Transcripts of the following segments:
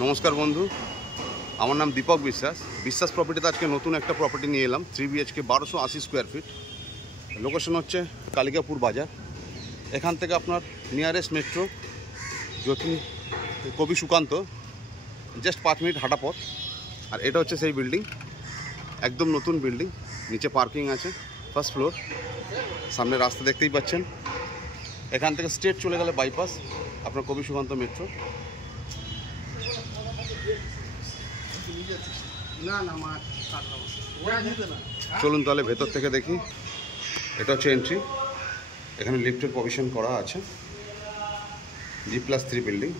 নমস্কার বন্ধু, আমার নাম দীপক বিশ্বাস। বিশ্বাস প্রপার্টিতে আজকে নতুন একটা প্রপার্টি নিয়ে এলাম। 3 BHK 1280 স্কোয়ার ফিট। লোকেশন হচ্ছে কালিকাপুর বাজার। এখান থেকে আপনার নিয়ারেস্ট মেট্রো যতীন কবি সুকান্ত জাস্ট 5 মিনিট হাঁটা পথ। আর এটা হচ্ছে সেই বিল্ডিং, একদম নতুন বিল্ডিং। নিচে পার্কিং আছে, ফার্স্ট ফ্লোর। সামনে রাস্তা দেখতেই পাচ্ছেন। এখান থেকে স্ট্রেট চলে গেলে বাইপাস আপনার কবি সুকান্ত মেট্রো। চলুন তাহলে ভেতর থেকে দেখি। এটা হচ্ছে এন্ট্রি। এখানে লিফটের প্রভিশন করা আছে। G+3 building.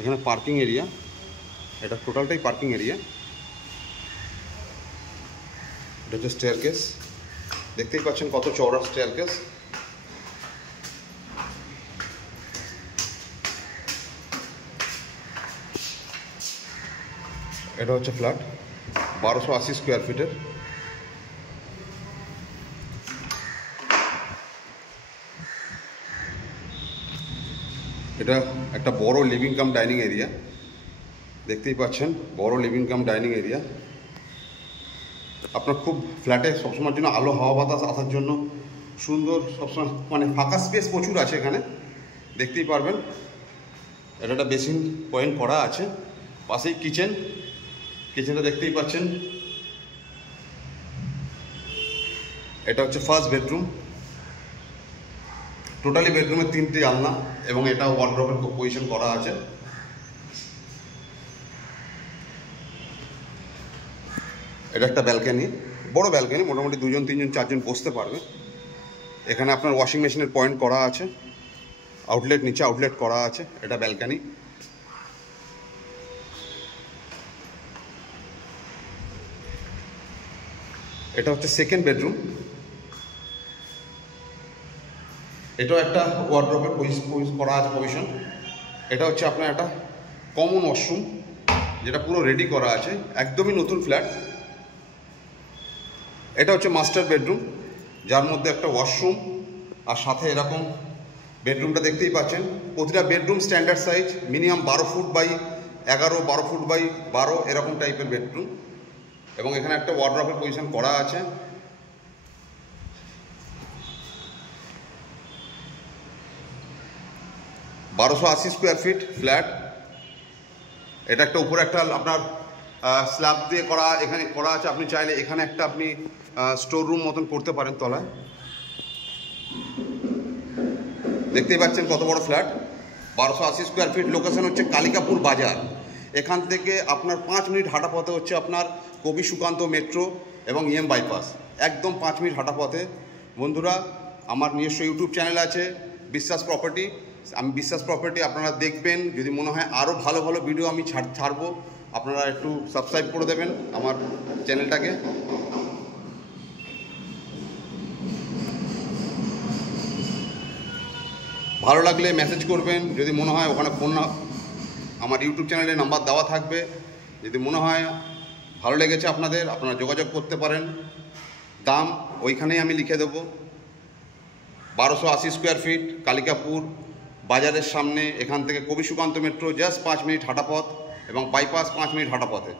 এখানে পার্কিং এরিয়া, এটা টোটালটাই পার্কিং এরিয়া। এটা হচ্ছে স্টেয়ারকেস, দেখতেই পাচ্ছেন কত চওড়া স্টেয়ারকেস। এটা হচ্ছে ফ্ল্যাট 1280 স্কোয়ার ফিটের। এটা একটা বড় লিভিং কাম ডাইনিং এরিয়া, দেখতেই পাচ্ছেন বড় লিভিং কাম ডাইনিং এরিয়া। আপনার খুব ফ্ল্যাটে সবসময়ের জন্য আলো হাওয়া বাতাস আসার জন্য সুন্দর, সবসময় মানে ফাঁকা স্পেস প্রচুর আছে এখানে, দেখতেই পারবেন। এটা একটা বেসিন পয়েন্ট করা আছে, পাশেই কিচেন। কিচেনটা দেখতেই পাচ্ছেন। এটা হচ্ছে ফার্স্ট বেডরুম। টোটালি বেডরুমে 3টি আলনা এবং এটা ওয়ার্ডরোবের পজিশন করা আছে। এটা একটা ব্যালকনি, বড় ব্যালকনি, মোটামুটি 2 জন 3 জন 4 জন বসতে পারবে। এখানে আপনার ওয়াশিং মেশিনের পয়েন্ট করা আছে, আউটলেট নিচে আউটলেট করা আছে। এটা ব্যালকনি। এটা হচ্ছে সেকেন্ড বেডরুম। এটাও একটা ওয়ার্ডরোবের করা আছে পজিশন। এটা হচ্ছে আপনার একটা কমন ওয়াশরুম, যেটা পুরো রেডি করা আছে, একদমই নতুন ফ্ল্যাট। এটা হচ্ছে মাস্টার বেডরুম, যার মধ্যে একটা ওয়াশরুম আর সাথে এরকম বেডরুমটা দেখতেই পাচ্ছেন। প্রতিটা bedroom standard size, minimum 12 foot by 11, 12 foot by 12 এরকম টাইপের বেডরুম। এবং এখানে একটা ওয়ার্ডরোবের পজিশন করা আছে। $1280 স্কোয়ার ফিট ফ্ল্যাট। এটা একটা উপরে একটা আপনার স্ল্যাব দিয়ে করা, এখানে করা আছে। আপনি চাইলে এখানে একটা আপনি স্টোর রুম মতন করতে পারেন তলায়। দেখতেই পাচ্ছেন কত বড় ফ্ল্যাট, 1280 স্কোয়ার ফিট। লোকেশন হচ্ছে কালিকাপুর বাজার। এখান থেকে আপনার 5 মিনিট হাঁটা পথে হচ্ছে আপনার কবি সুকান্ত মেট্রো এবং EM বাইপাস, একদম 5 মিনিট হাঁটা পথে। বন্ধুরা, আমার নিজস্ব ইউটিউব চ্যানেল আছে বিশ্বাস প্রপার্টি। আমি বিশ্বাস প্রপার্টি আপনারা দেখবেন। যদি মনে হয় আরও ভালো ভালো ভিডিও আমি ছাড়বো, আপনারা একটু সাবস্ক্রাইব করে দেবেন আমার চ্যানেলটাকে। ভালো লাগলে মেসেজ করবেন। যদি মনে হয় ওখানে ফোন না, আমার ইউটিউব চ্যানেলে নাম্বার দেওয়া থাকবে। যদি মনে হয় ভালো লেগেছে আপনাদের, আপনারা যোগাযোগ করতে পারেন। দাম ওইখানেই আমি লিখে দেবো। 1280 স্কোয়ার ফিট, কালিকাপুর বাজারের সামনে। এখান থেকে কবি সুকান্ত মেট্রো জাস্ট 5 মিনিট হাঁটা পথ এবং বাইপাস 5 মিনিট হাঁটা পথে।